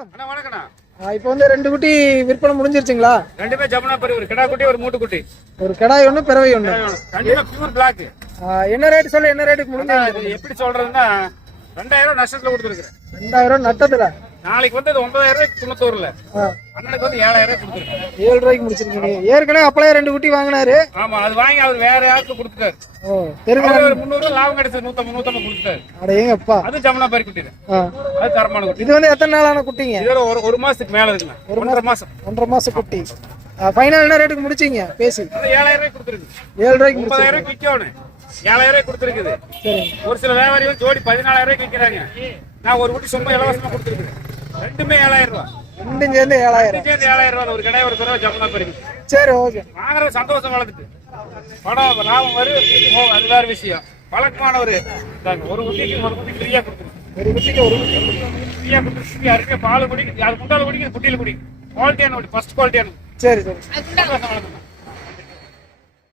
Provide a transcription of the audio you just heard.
அண்ணா வணக்கண்ணா. இப்போ வந்து 2 குட்டி விற்பனை முடிஞ்சிருச்சுங்களா? ரெண்டுமே ஜமுனா பரி, ஒரு கிடா குட்டி ஒரு மூட்டு குட்டி. ஒரு கடாய் ஒன்று பிறவை ஒன்று. கண்டிப்பா பியூர் பிளாக். என்ன ரேட் சொல்ல? என்ன ரேட்டுக்கு முடிஞ்சு? எப்படி சொல்றதுன்னா 2000 நஷ்டத்துல கொடுத்துருக்கேன். 2000 நட்டத்துல. நாளைக்கு வந்து 9000 ரூபாய்க்கு குணத்தூர்ல அண்ணனுக்கு வந்து 7000 ரூபாய் கொடுத்துருக்கேன். 7 ரூபாய்க்கு முடிச்சிருக்கீங்க. ஏற்கனவே அப்பளே 2 குட்டி வாங்கினாரு. ஆமா, அது வாங்கி அவர் வேற யாருக்கு கொடுத்துட்டாரு. ஓ, தெரிஞ்ச ஒரு 300 ரூபாய் லாபம் கிடைச்சது. 150 கொடுத்துட்டாரு. அட ஏங்கப்பா, அது ஜமுனா பரி குட்டி தான். அது தரமான குட்டி. இது வந்து எத்தனை நாளான குட்டிங்க? இது ஒரு மாசத்துக்கு மேல இருக்குண்ணா. 1.5 மாசம். 1.5 மாசம் குட்டி. ஃபைனல் என்ன ரேட்டுக்கு முடிச்சீங்க பேசி? 7000 ரூபாய் கொடுத்துருக்கு. 7 ரூபாய்க்கு 30,000 ரூபாய் விற்கணும். 7000 ரூபாய் கொடுத்துருக்குது. சரி. ஒரு சில வியாபாரி வந்து ஜோடி 14,000 ரூபாய்க்கு விற்கிறாங்க. நான் ஒரு குட்டி சும்மா இலவசமா கொடுத்துருக்கேன். ரெண்டுமே 7000 ரூபாய். ரெண்டும் சேர்ந்து 7000. சேர்ந்து 7000 ரூபாய். ஒரு கடை ஒரு தடவை ஜமுனா பரி. சரி, ஓகே. வாங்குற சந்தோஷம் வளர்த்துட்டு பணம் லாபம் வரும். அது வேற விஷயம். வழக்கமான ஒரு குட்டிக்கு ஒரு குட்டி ஃப்ரீயா கொடுத்துருக்கு. ஒரு குட்டிக்கு ஒரு ஃப்ரீயா கொடுத்துருக்கு. யாருமே பால் குடிக்கு, அது முட்டால் குடிக்கு, குட்டியில குடிக்கும். குவாலிட்டியான குட்டி, ஃபர்ஸ்ட் குவாலிட்டியான. சரி சரி. சந்தோஷம் வளர்த்துங்க.